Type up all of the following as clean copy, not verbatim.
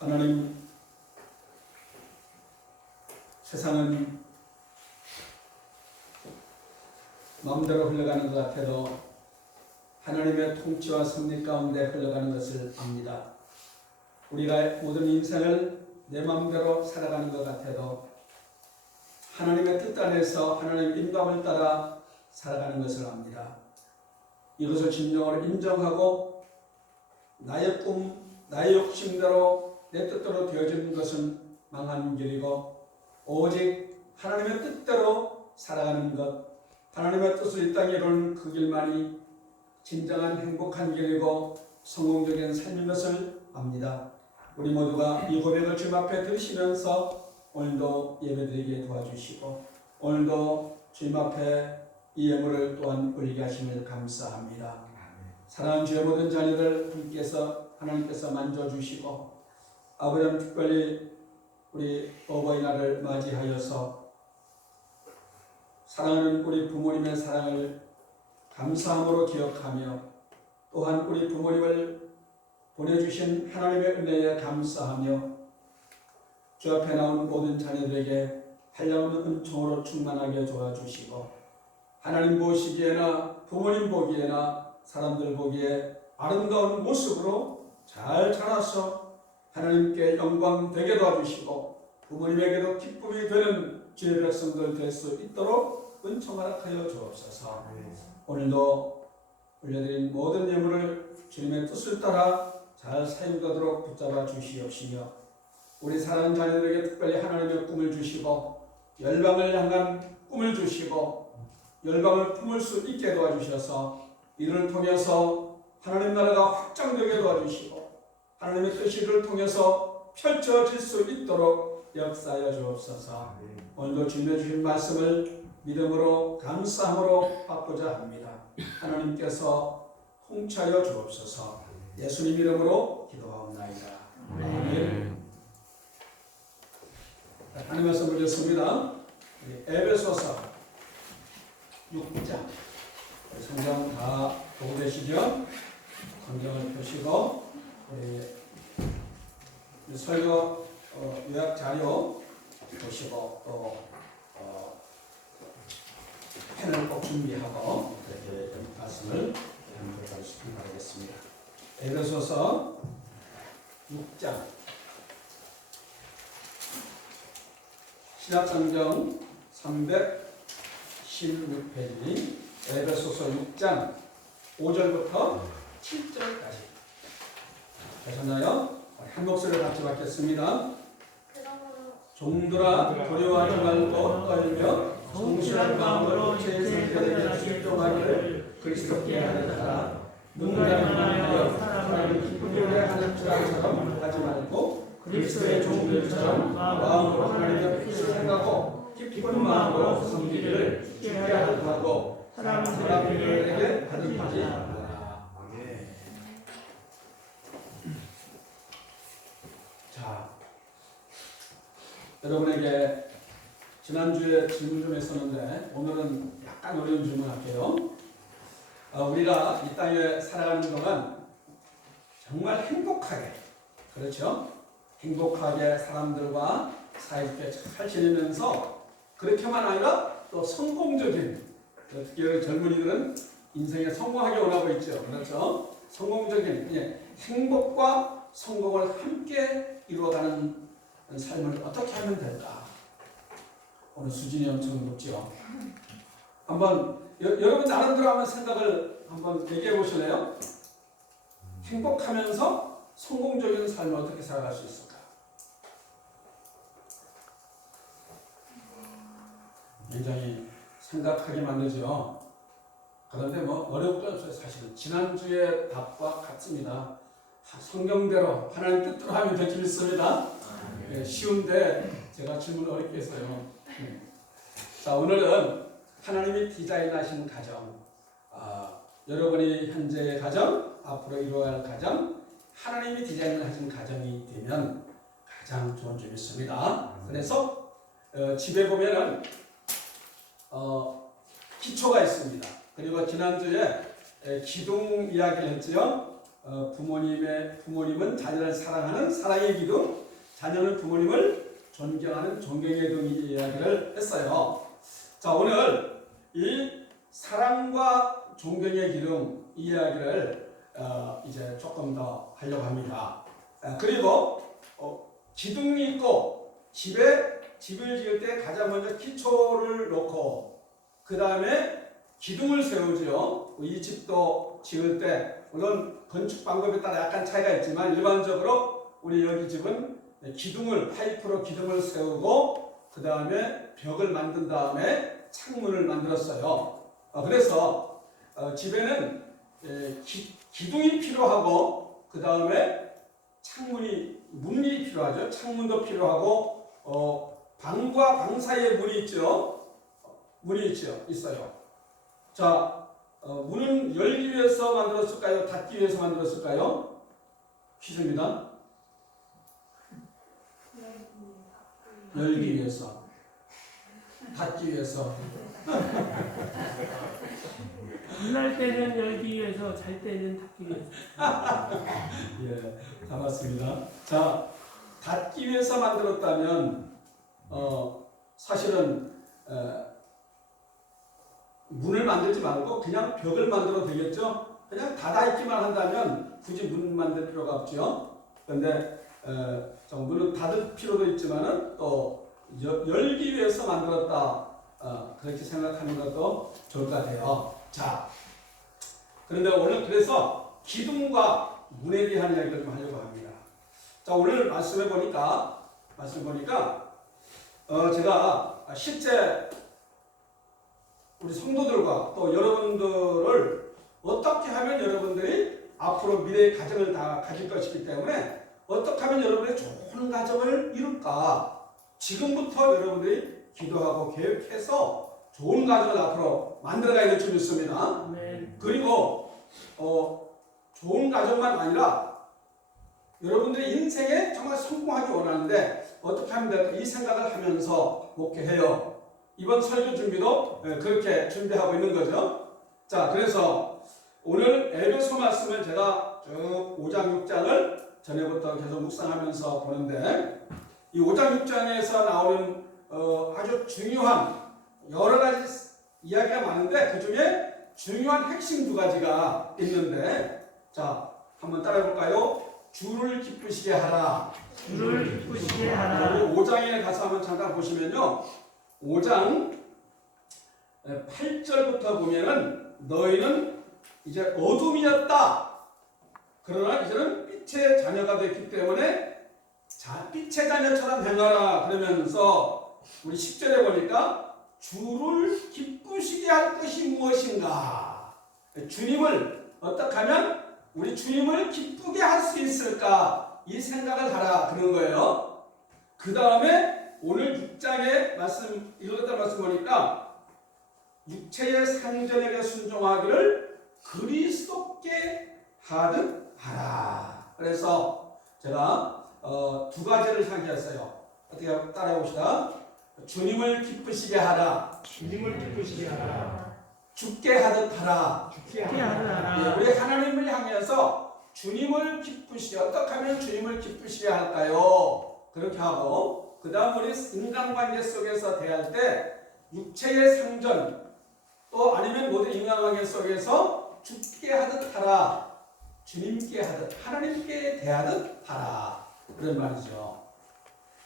하나님, 세상은 마음대로 흘러가는 것 같아도 하나님의 통치와 섭리 가운데 흘러가는 것을 압니다. 우리가 모든 인생을 내 마음대로 살아가는 것 같아도 하나님의 뜻 안에서 하나님의 인도함을 따라 살아가는 것을 압니다. 이것을 진정으로 인정하고 나의 꿈, 나의 욕심대로 내 뜻대로 되어지는 것은 망하는 길이고 오직 하나님의 뜻대로 살아가는 것, 하나님의 뜻을 이 땅에 이루는 그 길만이 진정한 행복한 길이고 성공적인 삶인 것을 압니다. 우리 모두가 이 고백을 주님 앞에 들으시면서 오늘도 예배드리게 도와주시고 오늘도 주님 앞에 이 예물을 또한 올리게 하심을 감사합니다. 사랑하는 주의 모든 자녀들 하나님께서 만져주시고 아버지는 특별히 우리 어버이날을 맞이하여서 사랑하는 우리 부모님의 사랑을 감사함으로 기억하며 또한 우리 부모님을 보내주신 하나님의 은혜에 감사하며 주 앞에 나온 모든 자녀들에게 한량없는 은총으로 충만하게 도와주시고 하나님 보시기에나 부모님 보기에나 사람들 보기에 아름다운 모습으로 잘 자라서 하나님께 영광 되게 도와주시고 부모님에게도 기쁨이 되는 주의 백성들 될 수 있도록 은총 허락하여 주옵소서. 오늘도 올려드린 모든 예물을 주님의 뜻을 따라 잘 사용되도록 붙잡아 주시옵시며 우리 사랑하는 자녀들에게 특별히 하나님의 꿈을 주시고 열방을 향한 꿈을 주시고 열방을 품을 수 있게 도와주셔서 이를 통해서 하나님 나라가 확장되게 도와주시고 하나님의 뜻이 이를 통해서 펼쳐질 수 있도록 역사하여 주옵소서. 오늘도 주님의 주신 말씀을 믿음으로 감사함으로 받고자 합니다. 하나님께서 통치하여 주옵소서. 예수님 이름으로 기도하옵나이다. 아멘. 하나님 말씀 보겠습니다. 에베소서 6장 성경 다 보고 계시죠? 성경을 펴시고 설교 요약 자료 보시고 또 펜을 꼭 준비하고 그렇게 좀 말씀을 함께 하시기 바라겠습니다. 에베소서 6장 신약성경 316페이지 에베소서 6장 5절부터 7절까지 되셨나요? 한 목소리를 같이 받겠습니다. 종들아 두려워하지 말고 떨며 성실한 마음으로 제 성결에게 순종하기를 그리스도께 하였다. 누군가 만하여 사람을 기쁘게 하는 자처럼 하지 말고 그리스도의 종들처럼 마음으로 하나님의 뜻을 생각하고 기쁜 마음으로 섬기기를 쉽게 하고 사람들에게 가득하지 말라. 자, 여러분에게 지난주에 질문 좀 했었는데 오늘은 약간 어려운 질문 할게요. 우리가 이 땅에 살아가는 동안 정말 행복하게, 그렇죠? 행복하게 사람들과 사이좋게 잘 지내면서 그렇게만 아니라 또 성공적인, 특히 젊은이들은 인생에 성공하기 원하고 있죠. 그렇죠? 성공적인 행복과 성공을 함께 이루어가는 삶을 어떻게 하면 될까? 오늘 수준이 엄청 높죠. 한번 여러분 나름대로 한번 생각을 한번 얘기해 보실래요? 행복하면서 성공적인 삶을 어떻게 살아갈 수 있을까? 굉장히 생각하게 만들죠. 그런데 어려울 게 없어요. 사실은 지난주의 답과 같습니다. 성경대로 하나님 뜻대로 하면 될 줄 믿습니다. 쉬운데 제가 질문을 어렵게 했어요. 자, 오늘은 하나님이 디자인하신 가정, 여러분이 현재의 가정, 앞으로 이루어갈 가정, 하나님이 디자인하신 가정이 되면 가장 좋은 줄 믿습니다. 그래서 집에 보면은 기초가 있습니다. 그리고 지난주에 기둥 이야기를 했죠. 부모님은 자녀를 사랑하는 사랑의 기둥, 자녀는 부모님을 존경하는 존경의 기둥 이야기를 했어요. 자, 오늘 이 사랑과 존경의 기둥 이야기를 이제 조금 더 하려고 합니다. 그리고 기둥이 있고 집을 지을 때 가장 먼저 기초를 놓고 그 다음에 기둥을 세우죠. 이 집도 지을 때 물론 건축 방법에 따라 약간 차이가 있지만 일반적으로 우리 여기 집은 기둥을 파이프로 기둥을 세우고 그 다음에 벽을 만든 다음에 창문을 만들었어요. 그래서 집에는 기둥이 필요하고 그 다음에 문이 필요하죠. 창문도 필요하고 방과 방 사이에 문이 있죠. 있어요. 자, 문은 열기 위해서 만들었을까요? 닫기 위해서 만들었을까요? 퀴즈입니다. 열기 위해서. 닫기 위해서. 일날 때는 열기 위해서, 잘 때는 닫기 위해서. 예, 다 맞습니다. 자, 닫기 위해서 만들었다면 사실은 문을 만들지 말고 그냥 벽을 만들어도 되겠죠? 그냥 닫아있기만 한다면 굳이 문 만들 필요가 없죠. 그런데 문은 닫을 필요도 있지만은 또 열기 위해서 만들었다. 그렇게 생각하는 것도 좋을 것 같아요. 자, 그런데 오늘 그래서 기둥과 문에 대한 이야기를 좀 하려고 합니다. 자, 오늘 말씀해 보니까 제가 실제 우리 성도들과 또 여러분들을 어떻게 하면 여러분들이 앞으로 미래의 가정을 다 가질 것이기 때문에 어떻게 하면 여러분의 좋은 가정을 이룰까? 지금부터 여러분들이 기도하고 계획해서 좋은 가정을 앞으로 만들어가야 될 줄 믿습니다. 네. 그리고 좋은 가정만 아니라 여러분들의 인생에 정말 성공하기 원하는데 어떻게 하면 될까? 이 생각을 하면서 목회해요. 이번 설교 준비도 그렇게 준비하고 있는 거죠. 자, 그래서 오늘 에베소 말씀을 제가 쭉 5장 6장을 전에부터 계속 묵상하면서 보는데 이 5장 6장에서 나오는 아주 중요한 여러 가지 이야기가 많은데 그 중에 중요한 핵심 두 가지가 있는데 자, 한번 따라해 볼까요? 주를 기쁘시게 하라. 주를 기쁘시게 하라. 5장에 가서 한번 잠깐 보시면요. 5장 8절부터 보면은 너희는 이제 어둠이었다. 그러나 이제는 빛의 자녀가 됐기 때문에 빛의 자녀처럼 행하라. 그러면서 우리 10절에 보니까 주를 기쁘시게 할 것이 무엇인가? 주님을 어떻게 하면 우리 주님을 기쁘게 할 수 있을까? 이 생각을 하라. 그런 거예요. 그 다음에 오늘 6장에 읽었던 말씀 보니까 육체의 상전에게 순종하기를 그리스도께 하듯 하라. 그래서 제가 두 가지를 상기했어요. 어떻게 따라해 봅시다. 주님을 기쁘시게 하라. 주님을 기쁘시게 하라. 죽게 하듯 하라. 죽게 하라. 예, 우리 하나님을 향해서 주님을 기쁘시게 어떻게 하면 주님을 기쁘시게 할까요? 그렇게 하고 그 다음 우리 인간관계 속에서 대할 때 육체의 상전 또 아니면 모든 인간관계 속에서 죽게 하듯 하라. 주님께 하듯 하나님께 대하듯 하라. 그런 말이죠.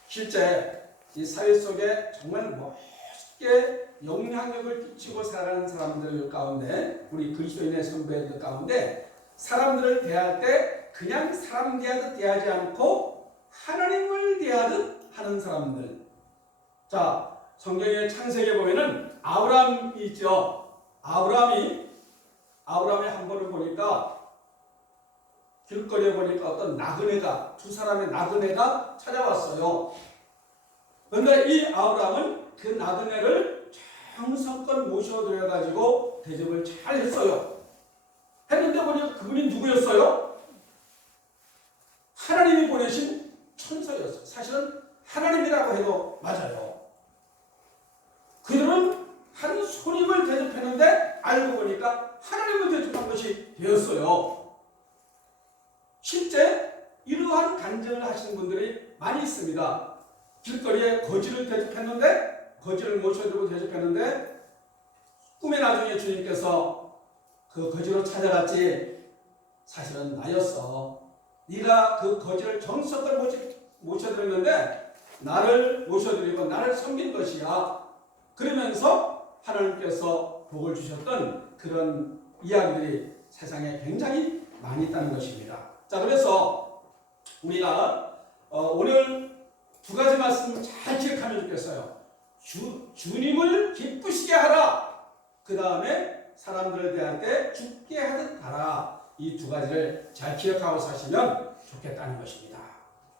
실제 이 사회 속에 정말 멋있게 영향력을 끼치고 살아가는 사람들 가운데 우리 그리스도인의 선배들 가운데 사람들을 대할 때 그냥 사람 대하듯 대하지 않고 하나님을 대하듯 하는 사람들. 자, 성경의 창세기에 보면은 아브라함이 있죠. 아브라함의 한 번을 보니까 길거리에 보니까 어떤 나그네가 두 사람의 나그네가 찾아왔어요. 그런데 이 아브라함은 그 나그네를 정성껏 모셔드려 가지고 대접을 잘 했어요. 했는데 보니까 그분이 누구였어요? 하나님이 보내신 천사였어요. 사실은 하나님이라고 해도 맞아요. 그들은 한 손님을 대접했는데 알고 보니까 하나님을 대접한 것이 되었어요. 간증을 하시는 분들이 많이 있습니다. 길거리에 거지를 대접했는데, 거지를 모셔두고 대접했는데, 꿈에 나중에 주님께서 그 거지로 찾아갔지, 사실은 나였어. 네가 그 거지를 정성껏 모셔드렸는데 나를 모셔드리고 나를 섬긴 것이야. 그러면서 하나님께서 복을 주셨던 그런 이야기들이 세상에 굉장히 많이 있다는 것입니다. 자, 그래서 우리가 오늘 두 가지 말씀 잘 기억하면 좋겠어요. 주님을 기쁘시게 하라. 그 다음에 사람들을 대할 때 죽게 하듯 하라. 이 두 가지를 잘 기억하고 사시면 좋겠다는 것입니다.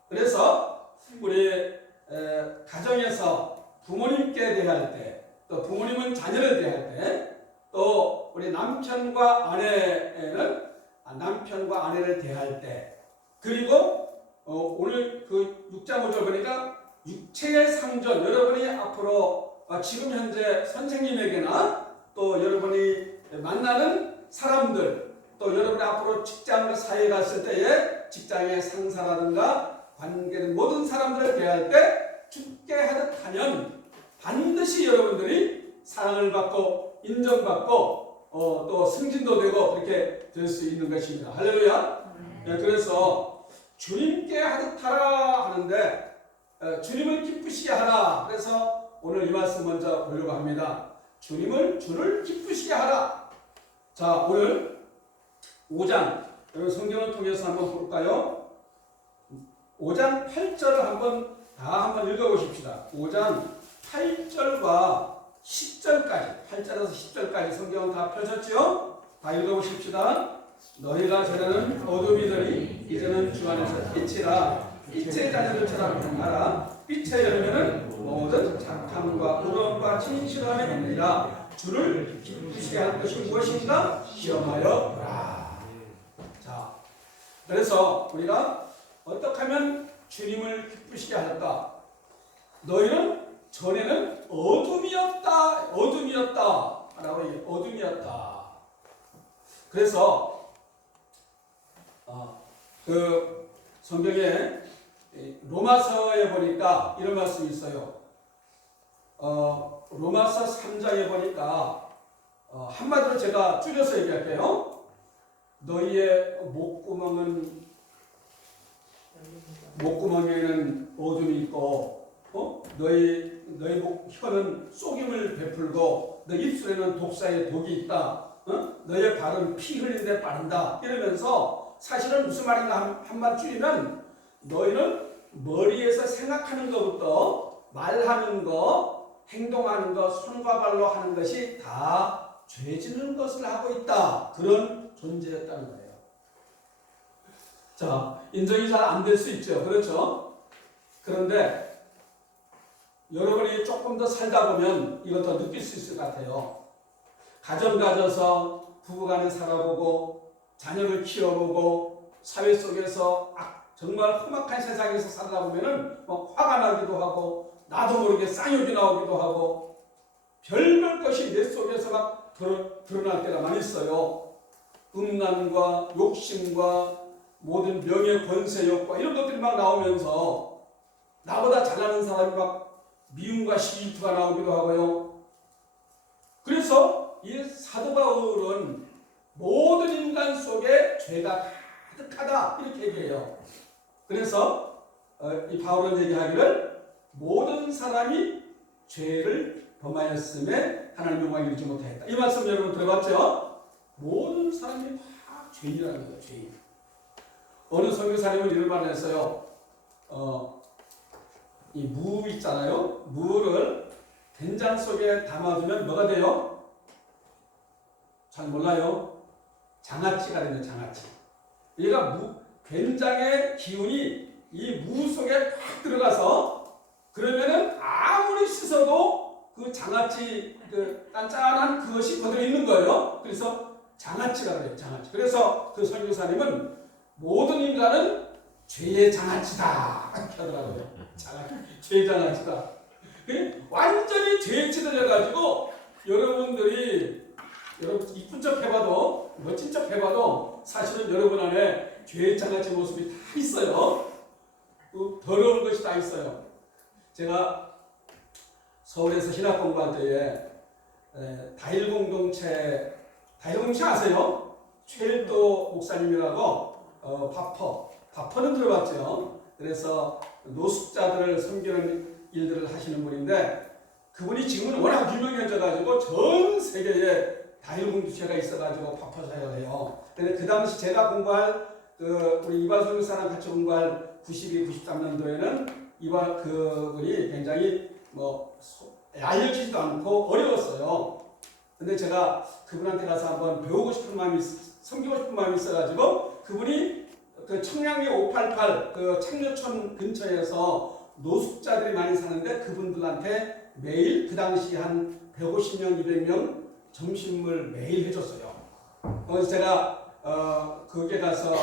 그래서 우리 가정에서 부모님께 대할 때, 또 부모님은 자녀를 대할 때, 또 우리 남편과 아내를 대할 때, 그리고 오늘 그 6장 5절 보니까 육체의 상전, 여러분이 앞으로 지금 현재 선생님에게나 또 여러분이 만나는 사람들, 또 여러분이 앞으로 직장과 사회에 갔을 때에 직장의 상사라든가 관계된 모든 사람들을 대할 때 죽게 하듯 하면 반드시 여러분들이 사랑을 받고 인정받고 또 승진도 되고 그렇게 될 수 있는 것입니다. 할렐루야. 네, 그래서 주님께 하듯 하라 하는데 주님을 기쁘시게 하라. 그래서 오늘 이 말씀 먼저 보려고 합니다. 주를 기쁘시게 하라. 자, 오늘 5장 성경을 통해서 한번 볼까요? 5장 8절을 한번 읽어보십시다. 5장 8절과 10절까지, 8절에서 10절까지 성경은 다 펴졌죠? 다 읽어보십시다. 너희가 전에는 어둠이더니 이제는 주 안에서 빛이라. 빛의 자녀들처럼 하라. 빛의 열매는 모든 착함과 의로움과 진실함이 있느니라. 주를 기쁘시게 할 것이 무엇인가? 시험하여 보라. 자, 그래서 우리가 어떻게 하면 주님을 기쁘시게 할까? 너희는 전에는 어둠이었다 라고 얘기해요. 어둠이었다. 그래서 그 성경에 로마서에 보니까 이런 말씀이 있어요. 로마서 3장에 보니까 한마디로 제가 줄여서 얘기할게요. 너희의 목구멍에는 어둠이 있고, 너희 혀는 속임을 베풀고, 너 입술에는 독사의 독이 있다. 너의 발은 피 흘린 데 빠른다. 이러면서 사실은 무슨 말인가 한마디 줄이면 너희는 머리에서 생각하는 것부터 말하는 것, 행동하는 것, 손과 발로 하는 것이 다 죄짓는 것을 하고 있다. 그런 존재였다는 거예요. 자, 인정이 잘 안 될 수 있죠. 그렇죠? 그런데 여러분이 조금 더 살다 보면 이걸 더 느낄 수 있을 것 같아요. 가정 가져서 부부간에 살아보고 자녀를 키워보고 사회 속에서 정말 험악한 세상에서 살다 보면은 화가 나기도 하고 나도 모르게 쌍욕이 나오기도 하고 별별 것이 내 속에서 막 드러날 때가 많이 있어요. 음란과 욕심과 모든 명예 권세욕과 이런 것들이 막 나오면서 나보다 잘하는 사람이 막 미움과 시기투가 나오기도 하고요. 그래서 이 사도 바울은 모든 인간 속에 죄가 가득하다 이렇게 얘기해요. 그래서 이 바울은 얘기하기를 모든 사람이 죄를 범하였음에 하나님 영광을 이루지 못하였다. 이 말씀 여러분 들어봤죠? 모든 사람이 다 죄인이라는 거예요. 죄인. 어느 선교사님은 이런 말을 했어요. 이 무 있잖아요. 무를 된장 속에 담아두면 뭐가 돼요? 잘 몰라요. 장아찌가 되는 장아찌. 얘가 된장의 기운이 이 무 속에 확 들어가서 그러면은 아무리 씻어도 그 장아찌 그 짠짠한 그것이 그대로 있는 거예요. 그래서 장아찌가 그래요. 장아찌. 그래서 그 선교사님은 모든 인간은 죄의 장아찌다 이렇게 하더라고요. 죄의 장아찌다. 완전히 죄에 찌들려가지고 여러분 이쁜 척 해봐도 멋진 척 해봐도 사실은 여러분 안에 죄의 장아찌 모습이 다 있어요. 그 더러운 것이 다 있어요. 제가 서울에서 신학 공부할 때에 다일 공동체 아세요? 최일도 목사님이라고 바퍼는 들어봤죠. 그래서 노숙자들을 섬기는 일들을 하시는 분인데 그분이 지금은 워낙 유명해져가지고 전 세계에 다일 공동체가 있어가지고 바퍼 사역해요. 근데 그 당시 제가 공부할 우리 이발소 교사랑 같이 공부할 92, 93년도에는 그분이 굉장히 알려지지도 않고 어려웠어요. 근데 제가 그분한테 가서 한번 배우고 싶은 마음이, 섬기고 싶은 마음이 있어가지고 그분이 그 청량리 588 그 창녀촌 근처에서 노숙자들이 많이 사는데 그분들한테 매일 그 당시 한 150명, 200명 점심을 매일 해줬어요. 그래서 제가 거기에 가서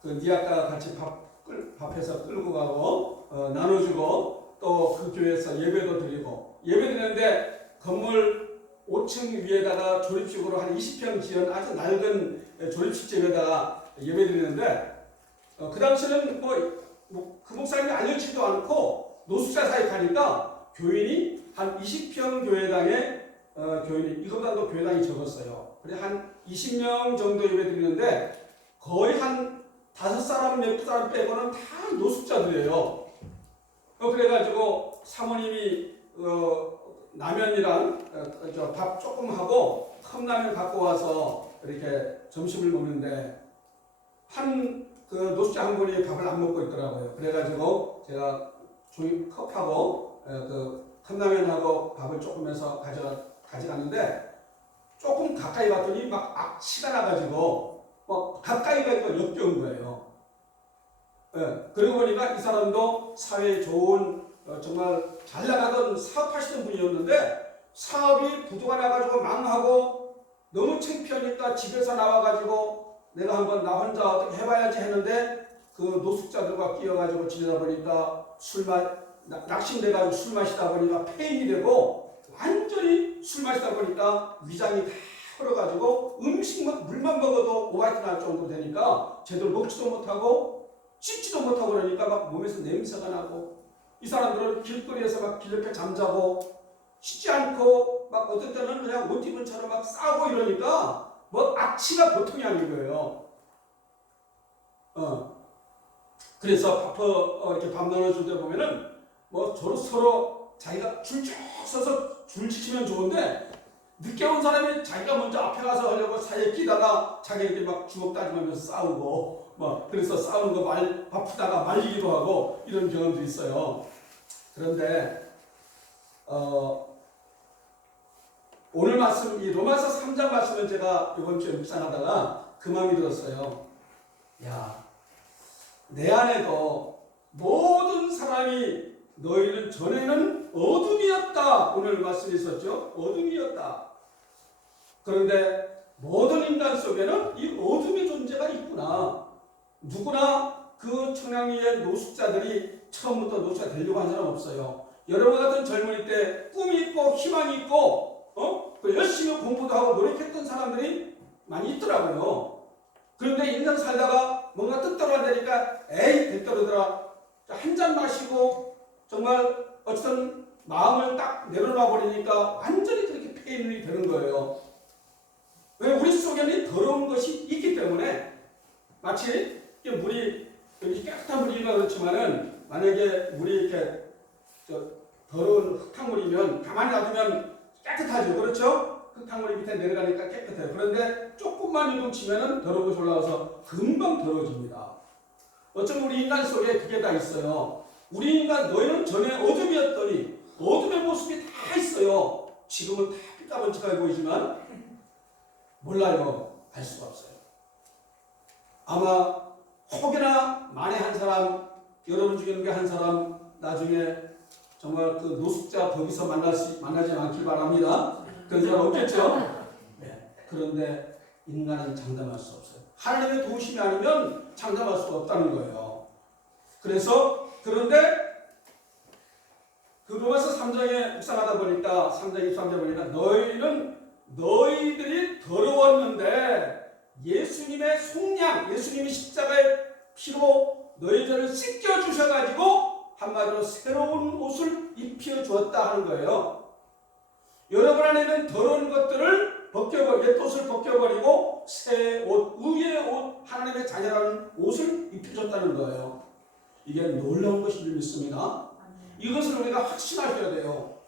그 니아까 같이 밥해서 끌고 가고 나눠주고 또 그 교회에서 예배도 드리고 예배드리는데 건물 5층 위에다가 조립식으로 한 20평 지은 아주 낡은 조립식집에다가 예배드리는데 그 당시는 그 목사님이 알려지지도 않고 노숙자 사역하니까 교인이 한 20평 교회당에 교인이 이것보다도 교회당이 적었어요. 그래 한 20명 정도 예배드리는데 거의 한 5사람, 몇 사람 빼고는 다 노숙자들이에요. 그래가지고 사모님이 라면이랑 밥 조금 하고 컵라면 갖고 와서 이렇게 점심을 먹는데 그 노숙자 한 분이 밥을 안 먹고 있더라고요. 그래가지고 제가 컵하고 그 컵라면하고 밥을 조금 해서 가져갔는데 조금 가까이 봤더니 막 악취가 나가지고 가까이 가니까 역겨운 거예요. 그러고 보니까 이 사람도 사회에 좋은 정말 잘 나가던 사업하시던 분이었는데 사업이 부도가 나가지고 망하고 너무 창피하니까 집에서 나와가지고 내가 한번 나 혼자 어떻게 해봐야지 했는데 그 노숙자들과 끼어가지고 지내다 보니까 낙심돼가지고 술 마시다 보니까 폐인이 되고 완전히 술 마시다 보니까 위장이 다 흘러가지고 물만 먹어도 오바이트 날 정도 되니까 제대로 먹지도 못하고 씻지도 못하고 그러니까 막 몸에서 냄새가 나고 이 사람들은 길거리에서 막 길 옆에 잠자고 씻지 않고 막 어떤 때는 그냥 옷 입은 채로 막 싸고 이러니까 악취가 보통이 아닌 거예요. 그래서 이렇게 밥 나눠줄 때 보면은 서로 자기가 줄 쭉 서서 줄 지키면 좋은데 늦게 온 사람이 자기가 먼저 앞에 가서 하려고 사이에 끼다가 자기에게 막 주먹 다짐하면서 싸우고 그래서 싸우는 거 바쁘다가 말리기도 하고 이런 경험도 있어요. 그런데 오늘 말씀 이 로마서 3장 말씀을 제가 이번 주에 묵상하다가 그 마음이 들었어요. 내 안에도 모든 사람이 너희는 전에는 어둠이었다. 오늘 말씀이 있었죠. 어둠이었다. 그런데 모든 인간 속에는 이 어둠의 존재가 있구나. 누구나 그 청량리의 노숙자들이 처음부터 노숙자 되려고 한 사람 없어요. 여러분 같은 젊은이 때 꿈이 있고 희망이 있고 열심히 공부도 하고 노력했던 사람들이 많이 있더라고요. 그런데 인생 살다가 뭔가 뜻대로 안 되니까 에이 됐더라더라 한 잔 마시고 정말 어쨌든 마음을 딱 내려놔 버리니까 완전히 그렇게 폐인이 되는 거예요. 왜? 우리 속에는 더러운 것이 있기 때문에 마치 물이 여기 깨끗한 물이니까 그렇지만은 만약에 물이 이렇게 더러운 흙탕물이면 가만히 놔두면 깨끗하죠. 그렇죠? 흙탕물이 밑에 내려가니까 깨끗해요. 그런데 조금만 유동치면은 더러운 것이 올라와서 금방 더러워집니다. 어쩌면 우리 인간 속에 그게 다 있어요. 우리 인간 너희는 전에 어둠이었더니 어둠의 모습이 다 있어요. 지금은 다 삐까번쩍하게 보이지만 몰라요. 알 수가 없어요. 아마 혹여나 만에 한 사람 여러분 중에 한 사람 나중에 정말 그 노숙자 거기서 만나지 않길 바랍니다. 그런 사람 없겠죠? 네. 그런데 인간은 장담할 수 없어요. 하나님의 도우심이 아니면 장담할 수가 없다는 거예요. 그런데 그 로마서 3장에 묵상하다 보니까 3장 23절 보니까 너희들이 더러웠는데 예수님의 속량, 예수님이 십자가의 피로 너희 죄를 씻겨 주셔가지고 한마디로 새로운 옷을 입혀 주었다 하는 거예요. 여러분 안에는 더러운 것들을 벗겨버리고 옛 옷을 벗겨버리고 새 옷, 의의 옷, 하나님의 자녀라는 옷을 입혀줬다는 거예요. 이게 놀라운 것인 줄 믿습니다. 이것을 우리가 확신하셔야 돼요.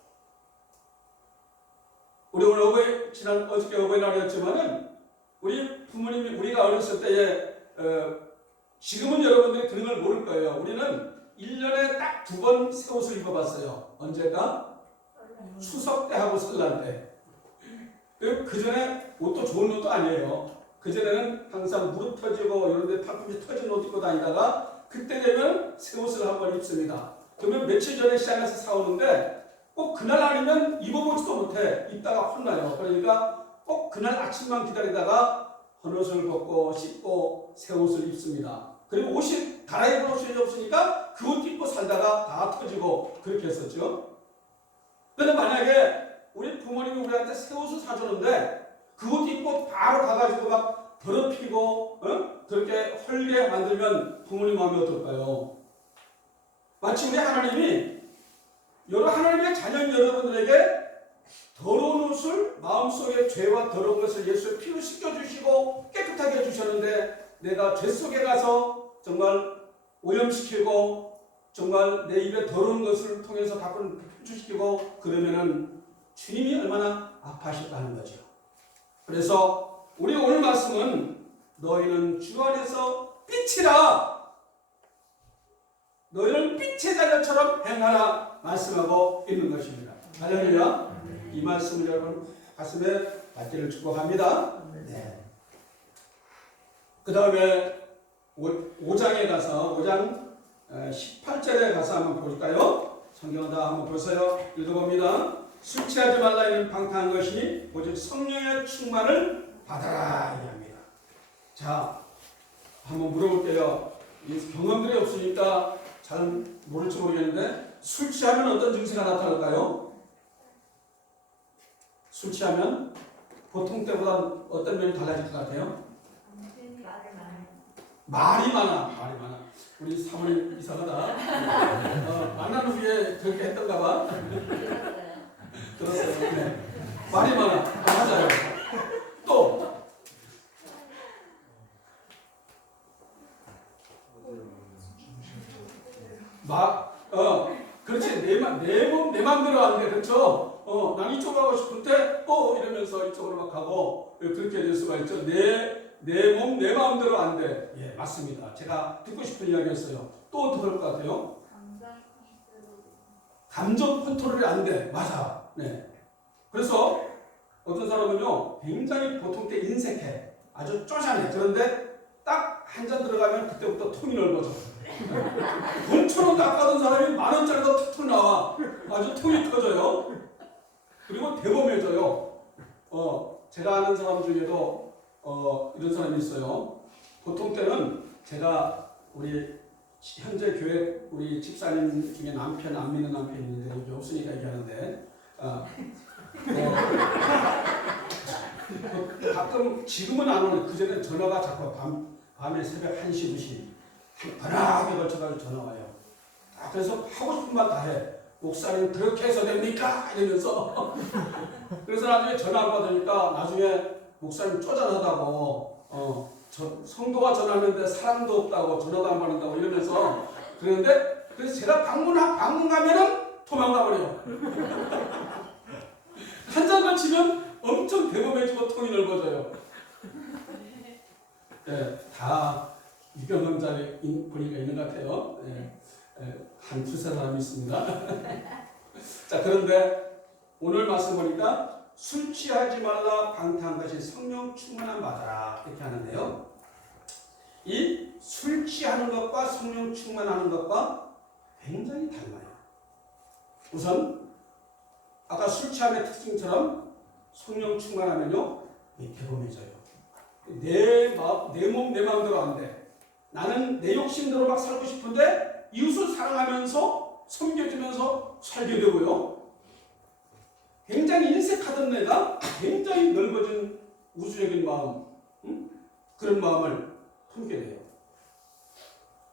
우리 오늘 어저께 어버이날이었지만은 우리 부모님이 우리가 어렸을 때에 지금은 여러분들이 그런 걸 모를 거예요. 우리는 1년에 딱 2번 새 옷을 입어봤어요. 언제가? 추석 때하고 설날 때. 그 전에 옷도 좋은 옷도 아니에요. 그 전에는 항상 무릎 터지고 이런 데 팔꿈치 터진 옷 입고 다니다가 그때 되면 새 옷을 한번 입습니다. 그러면 며칠 전에 시장에서 사오는데 꼭 그날 아니면 입어보지도 못해. 입다가 혼나요. 그러니까 꼭 그날 아침만 기다리다가 헌옷을 벗고 씻고 새 옷을 입습니다. 그리고 옷이 갈아입을 옷이 없으니까 그 옷 입고 살다가 다 터지고 그렇게 했었죠. 그런데 만약에 우리 부모님이 우리한테 새 옷을 사주는데 그 옷 입고 바로 가가지고 막 더럽히고 그렇게 헐게 만들면 부모님 마음이 어떨까요? 마치 우리 하나님이 하나님의 자녀인 여러분들에게 더러운 옷을 마음속에 죄와 더러운 것을 예수의 피로 씻겨주시고 깨끗하게 해주셨는데 내가 죄 속에 가서 정말 오염시키고 정말 내 입에 더러운 것을 통해서 밖으로 표출시키고 그러면은 주님이 얼마나 아파하셨다는 거죠. 그래서 우리 오늘 말씀은 너희는 주 안에서 빛이라 너희는 빛의 자녀처럼 행하라 말씀하고 있는 것입니다. 할렐루야. 이 말씀을 여러분 가슴에 받기를 축복합니다. 네. 그 다음에 5장에 가서 5장 18절에 가서 한번 볼까요? 성경을 다 한번 보세요. 읽어봅니다. 술 취하지 말라 이는 방탕한 것이니 오직 성령의 충만을 받아라 이합니다. 자, 한번 물어볼게요. 이 경험들이 없으니까 잘 모를지 모르겠는데 술 취하면 어떤 증세가 나타날까요? 술 취하면 보통 때보다 어떤 면이 달라질 것 같아요? 말이 많아. 우리 사모님 이상하다. 만난 후에 그렇게 했던가 봐. 들었어요. 네. 말이 많아. 맞아요. 또 그렇지. 내 맘대로 안 돼. 그렇죠? 난 이쪽으로 가고 싶은데 이러면서 이쪽으로 막 가고 그렇게 될 수가 있죠. 내 몸, 내 마음대로 안 돼. 예, 맞습니다. 제가 듣고 싶은 이야기였어요. 또 어떻게 할 것 같아요? 감정 컨트롤이 안 돼. 맞아. 네. 그래서 어떤 사람은요, 굉장히 보통 때 인색해. 아주 쪼잔해. 그런데 딱 한 잔 들어가면 그때부터 통이 넓어져. 돈 1,000원 깎아던 사람이 10,000원짜리가 툭툭 나와. 아주 통이 커져요. 그리고 대범해져요. 제가 아는 사람 중에도 이런 사람이 있어요. 보통 때는 제가 우리 현재 교회 우리 집사님 중에 남편 안 믿는 남편이 있는데 여기 없으니까 얘기하는데 가끔 지금은 안 오는데 그전에 전화가 자꾸 밤에 새벽 1시, 2시 번하게 걸쳐가지고 전화 와요. 그래서 하고 싶은 말 다 해. 목사님 그렇게 해서 됩니까? 이러면서 그래서 나중에 전화 안 받으니까 나중에 목사님 쪼잔하다고 성도가 전화하는데 사람도 없다고 전화도 안 받는다고 이러면서 그러는데 그래서 제가 방문 가면은 도망가 버려요. 한 잔만 치면 엄청 대범해지고 통이 넓어져요. 네, 다 유경험자에 보니까 있는 것 같아요. 네, 한 두세 사람이 있습니다. 자, 그런데 오늘 말씀 보니까 술 취하지 말라 방탕한 것이 성령 충만함 받아라 이렇게 하는데요. 이 술 취하는 것과 성령 충만하는 것과 굉장히 달라요. 우선 아까 술 취함의 특징처럼 성령 충만하면요 대범해져요. 내 몸, 내 마음대로 안 돼. 나는 내 욕심대로 막 살고 싶은데 이웃을 사랑하면서 섬겨주면서 살게 되고요. 굉장히 인색하던 내가 굉장히 넓어진 우주적인 마음, 그런 마음을 품게 돼요.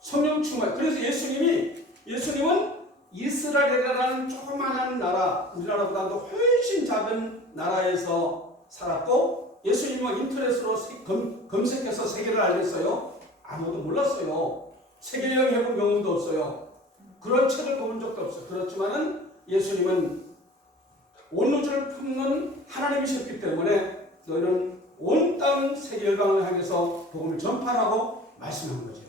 성령 충만. 그래서 예수님은 이스라엘이라는 조그마한 나라, 우리나라보다도 훨씬 작은 나라에서 살았고, 예수님은 인터넷으로 검색해서 세계를 알렸어요. 아무도 몰랐어요. 세계 여행 해본 경험도 없어요. 그런 책을 본 적도 없어요. 그렇지만은 예수님은 온 우주를 품는 하나님이셨기 때문에 너희는 온 땅 세계 열방을 향해서 복음을 전파하고 말씀한 거죠.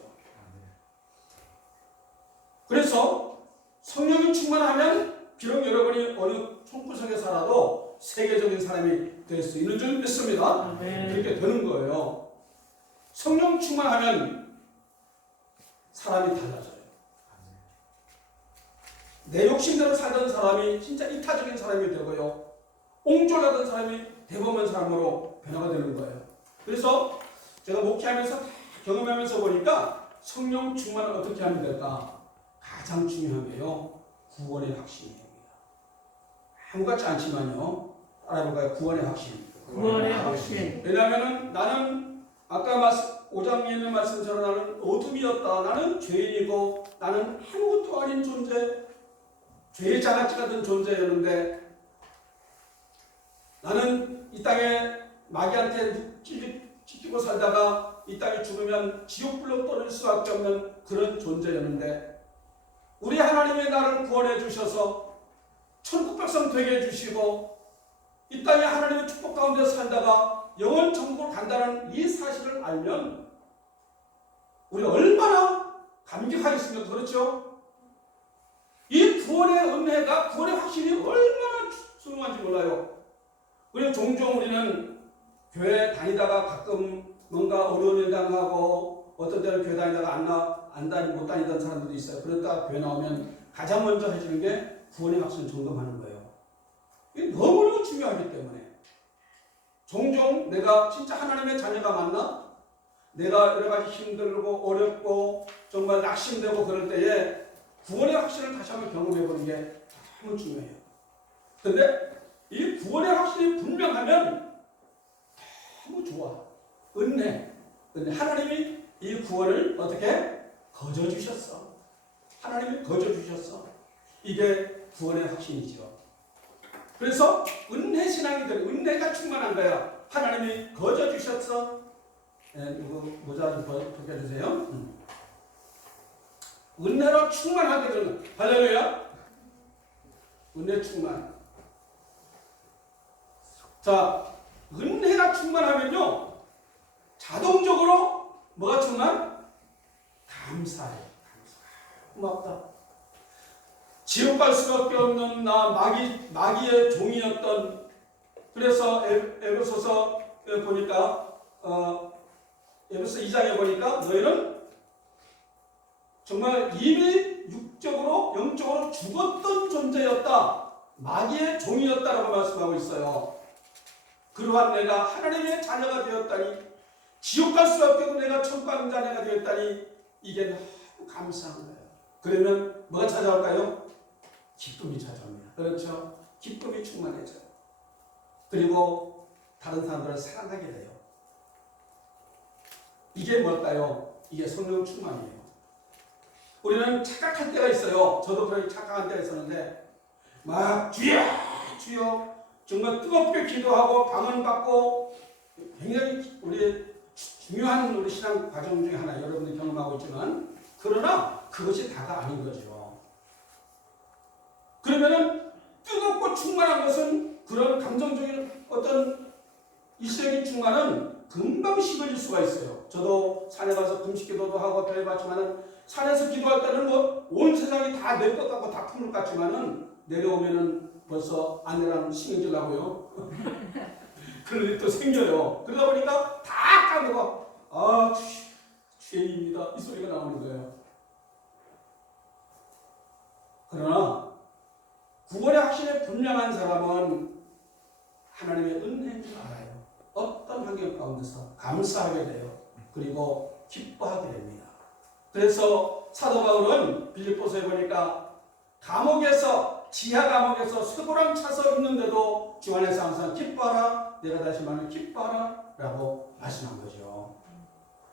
그래서 성령이 충만하면 비록 여러분이 어느 총구석에 살아도 세계적인 사람이 될 수 있는 줄 믿습니다. 그렇게 되는 거예요. 성령 충만하면 사람이 달라져요. 내 욕심대로 살던 사람이 진짜 이타적인 사람이 되고요. 옹졸하던 사람이 대범한 사람으로 변화가 되는 거예요. 그래서 제가 목회하면서 다 경험하면서 보니까 성령 충만을 어떻게 하면 될까? 가장 중요한 게요, 구원의 확신입니다. 아무같지 않지만요, 따라해볼까요? 구원의 확신. 구원의 확신. 왜냐하면 나는 아까 5장에 있는 말씀처럼 나는 어둠이었다. 나는 죄인이고 나는 아무것도 아닌 존재, 죄의 자갈치 같은 존재였는데 나는 이 땅에 마귀한테 찢기고 살다가 이 땅에 죽으면 지옥불로 떨어질 수밖에 없는 그런 존재였는데 우리 하나님이 나를 구원해 주셔서 천국 백성 되게 해주시고 이 땅에 하나님의 축복 가운데 살다가 영원 천국을 간다는 이 사실을 알면 우리 얼마나 감격하겠습니까? 그렇죠? 이 구원의 은혜가, 구원의 확신이 얼마나 중요한지 몰라요. 그리고 종종 우리는 교회 다니다가 가끔 뭔가 어려운 일 당하고 어떤 때는 교회 다니다가 못 다니던 사람들도 있어요. 그러다가 교회 나오면 가장 먼저 해주는 게 구원의 확신을 점검하는 거예요. 이게 너무너무 중요하기 때문에 종종 내가 진짜 하나님의 자녀가 맞나? 내가 여러 가지 힘들고 어렵고 정말 낙심되고 그럴 때에 구원의 확신을 다시 한번 경험해 보는 게 너무 중요해요. 그런데 이 구원의 확신이 분명하면 너무 좋아. 은혜. 하나님이 이 구원을 어떻게 거저 주셨어. 하나님이 거저 주셨어. 이게 구원의 확신이죠. 그래서 은혜 신앙이 되는, 은혜가 충만한 거야. 하나님이 거저 주셨어. 이거 모자 좀 벗겨주세요. 은혜로 충만하게 되는, 할렐루야. 은혜 충만. 자, 은혜가 충만하면요, 자동적으로 뭐가 충만? 감사해요. 고맙다. 지옥 갈 수밖에 없는 나, 마귀의 종이었던, 그래서 에베소서에 보니까, 에베소 2장에 보니까 너희는 정말 이미 육적으로, 영적으로 죽었던 존재였다. 마귀의 종이었다라고 말씀하고 있어요. 그러한 내가 하나님의 자녀가 되었다니, 지옥 갈 수밖에 없는 내가 천국 가는 자녀가 되었다니, 이게 너무 감사한 거예요. 그러면 뭐가 찾아올까요? 기쁨이 찾아옵니다. 그렇죠? 기쁨이 충만해져요. 그리고 다른 사람들을 사랑하게 돼요. 이게 뭘까요? 이게 성령 충만이에요. 우리는 착각할 때가 있어요. 저도 그렇게 착각한 때가 있었는데 막 주여 주여 정말 뜨겁게 기도하고 방언받고 굉장히 우리 중요한 우리 신앙 과정 중에 하나, 여러분들이 경험하고 있지만, 그러나 그것이 다가 아닌 거죠. 그러면은 뜨겁고 충만한 것은, 그런 감정적인 어떤 일시적인 충만은 금방 식어질 수가 있어요. 저도 산에 가서 금식 기도도 하고 배워봤지만은, 산에서 기도할 때는 뭐 온 세상이 다 내 것 같고 다 푸는 것 같지만은, 내려오면은 벌써 아내랑 신경질 나고요. 그런 일이 또 생겨요. 그러다 보니까 다 까먹어. 아, 죄인입니다. 이 소리가 나오는 거예요. 그러나 구원의 확신에 분명한 사람은 하나님의 은혜인 줄 알아요. 어떤 환경 가운데서 감사하게 돼요. 그리고 기뻐하게 됩니다. 그래서 사도 바울은 빌립보서에 보니까 감옥에서, 지하 감옥에서 쇠고랑 차서 있는데도 주 안에서 항상 기뻐하라, 내가 다시 말하면 기뻐하라 라고 말씀한 거죠.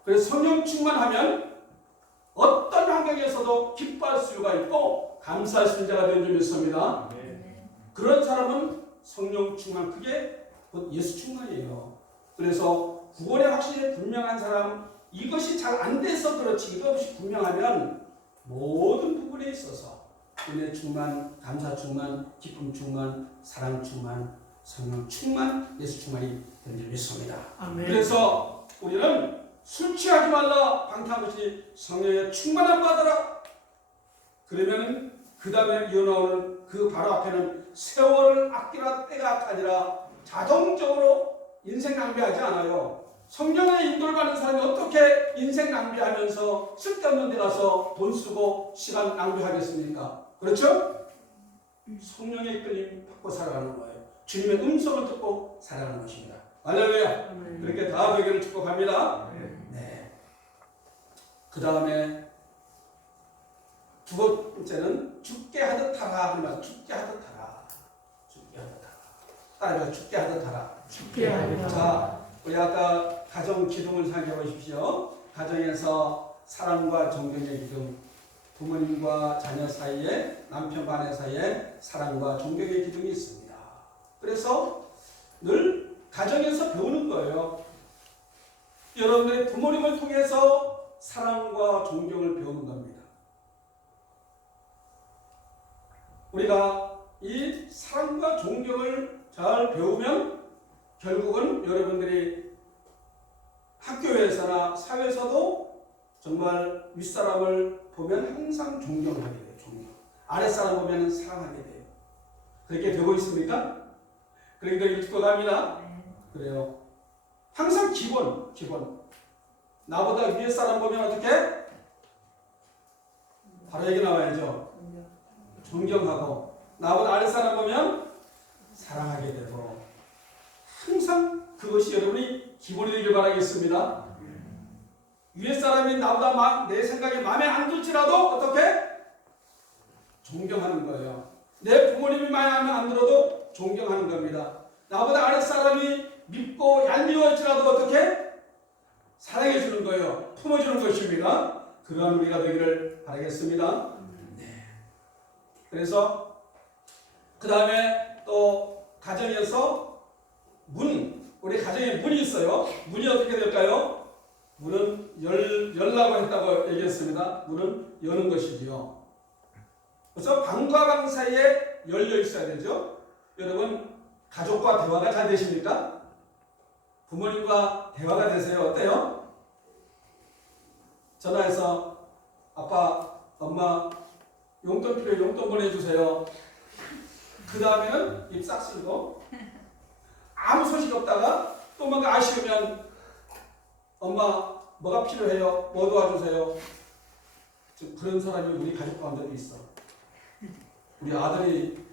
그래서 성령 충만하면 어떤 환경에서도 기뻐할 수가 있고 감사할 수 있는 자가 되는 줄 믿습니다. 그런 사람은 성령 충만, 그게 곧 예수 충만이에요. 그래서 구원의 확신이 분명한 사람, 이것이 잘 안 돼서 그렇지, 이것이 분명하면 모든 부분에 있어서 은혜 충만, 감사 충만, 기쁨 충만, 사랑 충만, 성령 충만, 예수 충만이 되는 줄 믿습니다. 아멘. 그래서 우리는 술 취하지 말라, 방탕하지 성령의 충만함 받아라. 그러면 그 다음에 이어나오는 그 바로 앞에는 세월을 아끼라 때가 악하니라, 자동적으로 인생 낭비하지 않아요. 성령의 인도를 받는 사람이 어떻게 인생 낭비하면서 쓸데없는 데 가서 돈 쓰고 시간 낭비하겠습니까? 그렇죠? 성령의 이끌림 받고 살아가는 거예요. 주님의 음성을 듣고 살아가는 것입니다. 할렐루야. 그렇게 다 되기를 축복합니다. 네. 그 다음에 두 번째는 죽게 하듯 하라. 그러면 죽게 하듯 하라. 죽게 하듯 하라. 따라해서 죽게 하듯 하라. 죽게 하라. 자, 우리 아까 가정 기둥을 생각해 보십시오. 가정에서 사랑과 존경의 기둥, 부모님과 자녀 사이에, 남편과 아내 사이에 사랑과 존경의 기둥이 있습니다. 그래서 늘 가정에서 배우는 거예요. 여러분들이 부모님을 통해서 사랑과 존경을 배우는 겁니다. 우리가 이 사랑과 존경을 잘 배우면 결국은 여러분들이 학교에서나 사회에서도 정말 윗사람을 보면 항상 존경하게 돼요. 존경. 아랫사람 보면 사랑하게 돼요. 그렇게 되고 있습니까? 그렇게 되길 축복합니다. 그래요. 항상 기본. 나보다 위에 사람 보면 어떻게? 바로 얘기 나와야죠. 존경하고, 나보다 아랫 사람 보면 사랑하게 되고, 항상 그것이 여러분이 기본이 되길 바라겠습니다. 위에 사람이 나보다 내 생각이 마음에 안 들지라도 어떻게? 존경하는 거예요. 내 부모님이 마음에 안 들어도 존경하는 겁니다. 나보다 아랫 사람이 밉고 얄미워질지라도 어떻게? 사랑해 주는 거예요. 품어주는 것입니다. 그러한 우리가 되기를 바라겠습니다. 네. 그래서 그 다음에 또 가정에서 우리 가정에 문이 있어요. 문이 어떻게 될까요? 문은 열라고 했다고 얘기했습니다. 문은 여는 것이지요. 그래서 방과 방 사이에 열려 있어야 되죠. 여러분, 가족과 대화가 잘 되십니까? 부모님과 대화가 되세요? 어때요? 전화해서 아빠, 엄마 용돈 필요해, 용돈 보내주세요. 그 다음에는 입 싹 쓸고 아무 소식 없다가 또 뭔가 아쉬우면 엄마 뭐가 필요해요? 뭐 도와주세요? 그런 사람이 우리 가족 가운데도 있어. 우리 아들이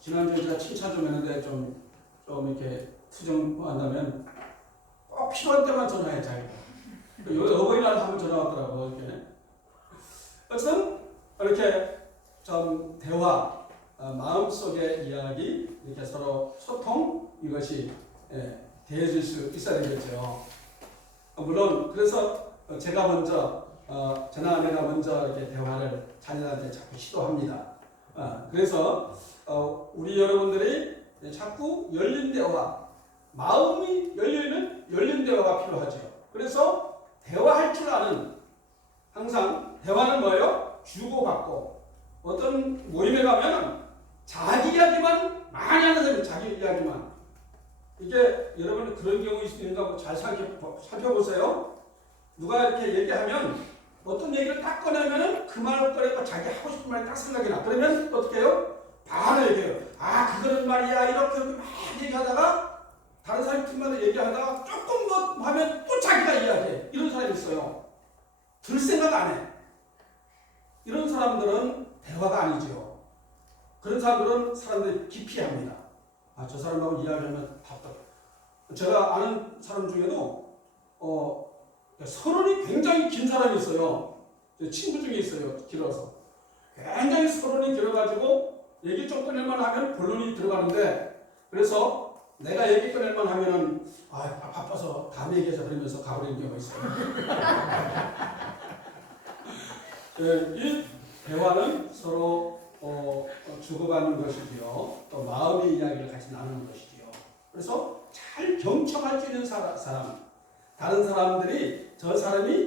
지난주에 제가 칭찬 좀 했는데 좀 이렇게 투정한다면 꼭 필요한 때만 전화해 자기가. 여기 어버이날 한번 전화 왔더라고. 이렇게. 어쨌든 이렇게 좀 대화, 마음속의 이야기, 이렇게 서로 소통, 이것이 대해질 수 있어야 되겠죠. 물론 그래서 제가 먼저 저나 아내가 먼저 이렇게 대화를 자녀한테 자꾸 시도합니다. 그래서 우리 여러분들이 자꾸 열린 대화, 마음이 열리는 열린 대화가 필요하죠. 그래서 대화할 줄 아는, 항상 대화는 뭐예요? 주고받고. 어떤 모임에 가면 자기 이야기만 많이 하는 사람이 자기 이야기만. 이게 여러분 그런 경우 있는가 잘 살펴보세요. 누가 이렇게 얘기하면 어떤 얘기를 딱 꺼내면은 그 말을 꺼내고 자기 하고 싶은 말이 딱 생각이 나. 그러면 어떻게 해요? 바로 얘기해요. 아, 그거는 말이야. 이렇게 막 얘기하다가 다른 사람이 틈마다 얘기하다가 조금 뭐 하면 또 자기가 이야기해. 이런 사람이 있어요. 들 생각 안 해. 이런 사람들은 대화가 아니죠. 그런 사람들이 기피합니다. 아, 저 사람하고 이야기하면 답답해. 제가 아는 사람 중에도 서론이 굉장히 긴 사람이 있어요. 제 친구 중에 있어요. 길어서. 굉장히 서론이 길어가지고 얘기 좀 꺼낼만 하면 본론이 들어가는데, 그래서 내가 얘기 꺼낼만 하면은 바빠서 다음 얘기하자 그러면서 가버리는 경우가 있어요. 이 대화는 서로 주고받는 것이지요. 또 마음의 이야기를 같이 나누는 것이지요. 그래서 잘 경청할 수 있는 사람, 다른 사람들이 저 사람이